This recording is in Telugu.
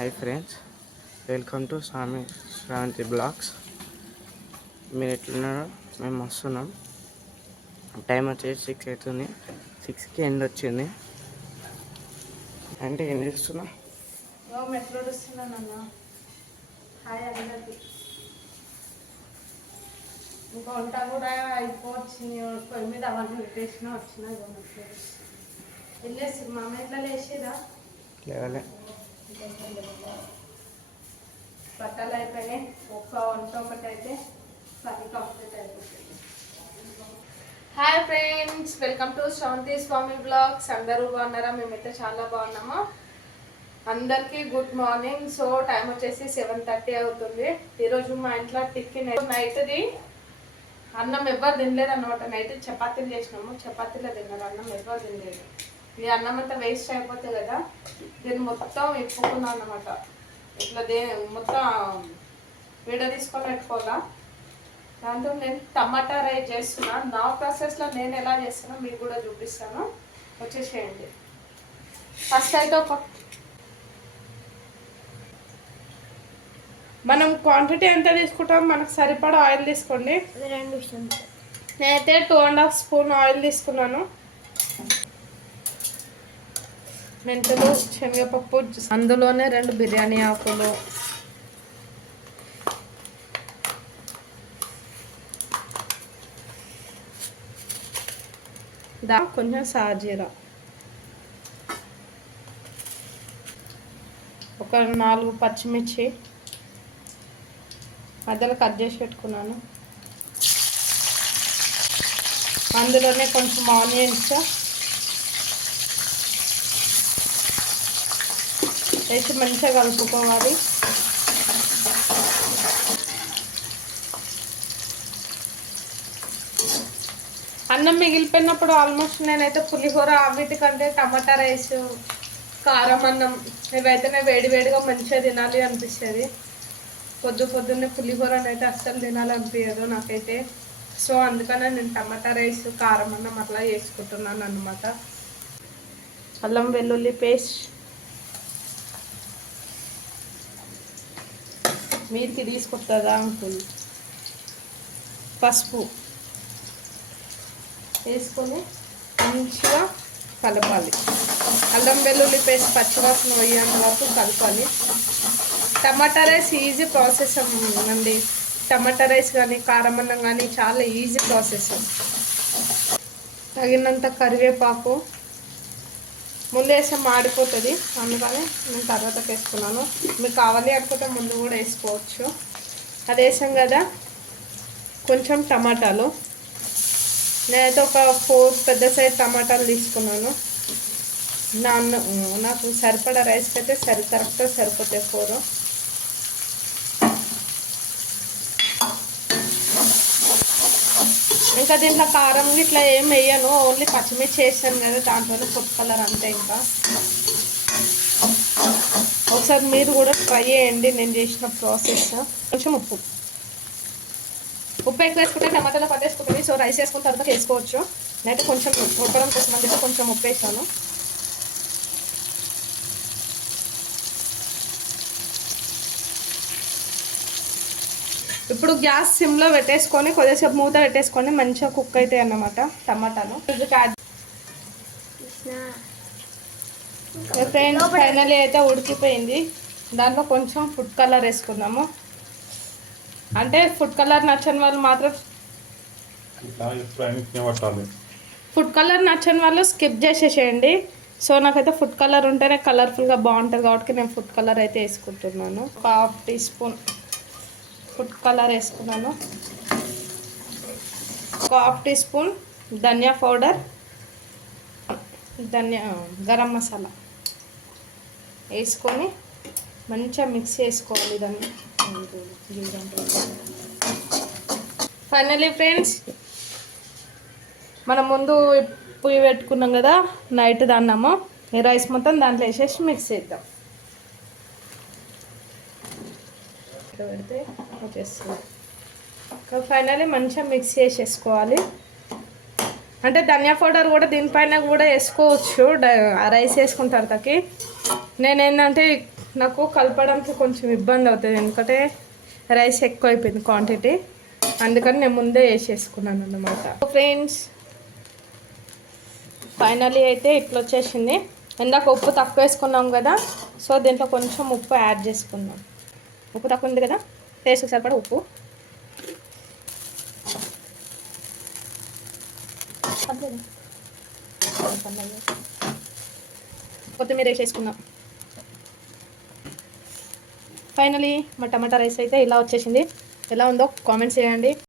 Hi friends welcome to Swami Sravanthi blogs మీరు ఎట్లున్నారో మేము వస్తున్నాం. టైం వచ్చేసి సిక్స్ అవుతుంది. సిక్స్కి ఎండ్ వచ్చింది. అంటే ఏం చేస్తున్నా? ఓ మెట్రో వస్తున్నానన్న హాయ్ అందరికి. ఇంకా వంట కూడా అయిపోవచ్చింది పొయ్యి మీద అవన్నీ పెట్టేసిన వచ్చిన ఇగో మెట్రో వెళ్ళేసి మా అమ్మ ఎట్లా లేచిరా లేవలే. బట్టలు అయిపోయినాయి. ఒక్క వంట ఒకటి అయితే పని కంప్లీట్ అయిపోతుంది. Hi friends welcome to Sravanthi Swami blogs అందరూ బాగున్నారా? మేమైతే చాలా బాగున్నాము. అందరికీ గుడ్ మార్నింగ్ సో టైం వచ్చేసి సెవెన్ థర్టీ అవుతుంది. ఈరోజు మా ఇంట్లో టిఫిన్ నైట్ది. అన్నం ఎవ్వరు తినలేదు అనమాట నైట్ చపాతీలు చేసినాము. చపాతీలో తిన్నారు. అన్నం ఎవ్వరు తినలేదు. ఈ అన్నం అంతా వేస్ట్ అయిపోతుంది కదా దీన్ని మొత్తం ఇప్పుకున్నాను అనమాట ఇట్లా దే మొత్తం వీడ తీసుకొని పెట్టుకోవాలా? దాంతో నేను టమాటా రైస్ చేస్తున్నా. నా ప్రాసెస్లో నేను ఎలా చేస్తానో మీకు కూడా చూపిస్తాను. వచ్చేసేయండి. ఫస్ట్ అయితే ఒక మనం క్వాంటిటీ ఎంత తీసుకుంటాం మనకు సరిపడా ఆయిల్ తీసుకోండి. నేనైతే two and half spoon oil తీసుకున్నాను. మెంతులు శనగపప్పు అందులోనే రెండు బిర్యానీ ఆకులు. దా కొంచెం సాజీరా. ఒక నాలుగు పచ్చిమిర్చి. మధ్యలో కట్ చేసి పెట్టుకున్నాను. అందులోనే కొంచెం ఆనియన్స్. వేసి మంచిగా కలుపుకోవాలి. అన్నం మిగిలిపోయినప్పుడు ఆల్మోస్ట్ నేనైతే పులిహోర వీటికంటే టమాటా రైస్ కారం అన్నం ఇవైతేనే వేడివేడిగా మంచిగా తినాలి అనిపిస్తుంది. పొద్దు పొద్దున్నే పులిహోర అయితే అస్సలు తినాలనిపించదు నాకైతే. సో అందుకనే నేను టమాటా రైస్ కారం అన్నం అట్లా చేసుకుంటున్నాను అనమాట అల్లం వెల్లుల్లి పేస్ట్ మీరికి తీసుకొస్తుందా అంకుల్ పసుపు వేసుకొని మంచిగా కలపాలి. అల్లం వెల్లుల్లి పేస్ట్ పచ్చివాసన పోయేంత వరకు కలపాలి. టమాటా రైస్ ఈజీ ప్రాసెస్ అండి టమాటా రైస్ కానీ కారం అన్నం కానీ చాలా ఈజీ ప్రాసెస్. తగినంత కరివేపాకు ముందు వేస్తే మాడిపోతుంది. అందుకని నేను తర్వాత వేసుకున్నాను. మీకు కావాలి అనుకుంటే ముందు కూడా వేసుకోవచ్చు. అది వేసాం కదా కొంచెం టమాటాలు. నేనైతే ఒక ఫోర్ పెద్ద సైజ్ టమాటాలు తీసుకున్నాను. నాన్న నాకు సరిపడా రైస్కి అయితే సరి కరెక్ట్గా సరిపోతాయి ఫోరు. ఇంకా దీంట్లో కారం ఇట్లా ఏం వేయను ఓన్లీ పచ్చిమిర్చి వేసాను కదా దాంట్లోనే ఫుడ్ కలర్ అంతే ఇంకా. ఒకసారి మీరు కూడా ట్రై చేయండి నేను చేసిన ప్రాసెస్. కొంచెం ఉప్పు. ఉప్పు ఎక్కువ వేసుకుంటే టమాటాలో పట్టేసుకుంటుంది సో రైస్ వేసుకున్న తర్వాత వేసుకోవచ్చు. నేనైతే కొంచెం ఉప్పడం కోసం అని కొంచెం ఉప్పు వేసాను. ఇప్పుడు గ్యాస్ సిమ్లో పెట్టేసుకొని కొద్దిసేపు మూత పెట్టేసుకొని మంచిగా కుక్ అవుతాయి అన్నమాట టమాటాలు. ఫ్రెండ్స్ ఫైనల్ అయితే ఉడికిపోయింది. దాంట్లో కొంచెం ఫుడ్ కలర్ వేసుకుందాము. అంటే ఫుడ్ కలర్ నచ్చని వాళ్ళు మాత్రం ఫుడ్ కలర్ నచ్చని వాళ్ళు స్కిప్ చేసేసేయండి. సో నాకైతే ఫుడ్ కలర్ ఉంటేనే కలర్ఫుల్గా బాగుంటుంది కాబట్టి నేను ఫుడ్ కలర్ అయితే వేసుకుంటున్నాను. ఒక half tea spoon. Food colour వేసుకున్నాను. ఒక హాఫ్ టీ స్పూన్ ధనియా పౌడర్ ధనియా గరం మసాలా వేసుకొని మంచిగా మిక్స్ చేసుకోవాలి దాన్ని. ఫైనలీ ఫ్రెండ్స్ మనం ముందు పొయ్యి పెట్టుకున్నాం కదా నైట్ దాన్నాము. ఈ రైస్ మొత్తం దాంట్లో వేసేసి మిక్స్ చేద్దాం. పెడితే వచ్చేస్తుంది ఫైనలీ మంచిగా మిక్స్ చేసేసుకోవాలి. అంటే ధనియా పౌడర్ కూడా దీనిపైన కూడా వేసుకోవచ్చు. ఆ రైస్ వేసుకున్న తర్వాతకి. నేను ఏంటంటే నాకు కలపడానికి కొంచెం ఇబ్బంది అవుతుంది. ఎందుకంటే రైస్ ఎక్కువ అయిపోయింది క్వాంటిటీ. అందుకని నేను ముందే వేసేసుకున్నాను అన్నమాట. ఫ్రెండ్స్ ఫైనలీ అయితే ఇట్లా వచ్చేసింది. ఇందాక ఉప్పు తక్కువ వేసుకున్నాం కదా సో దీంట్లో కొంచెం ఉప్పు యాడ్ చేసుకుందాం. ఉప్పు తక్కువ ఉంది కదా? టేస్ట్ సరిపడ ఉప్పు. కొత్తిమీర వేసేసుకుందాం. ఫైనలీ మా టమాటా రైస్ అయితే ఇలా వచ్చేసింది. ఎలా ఉందో కామెంట్స్ చేయండి.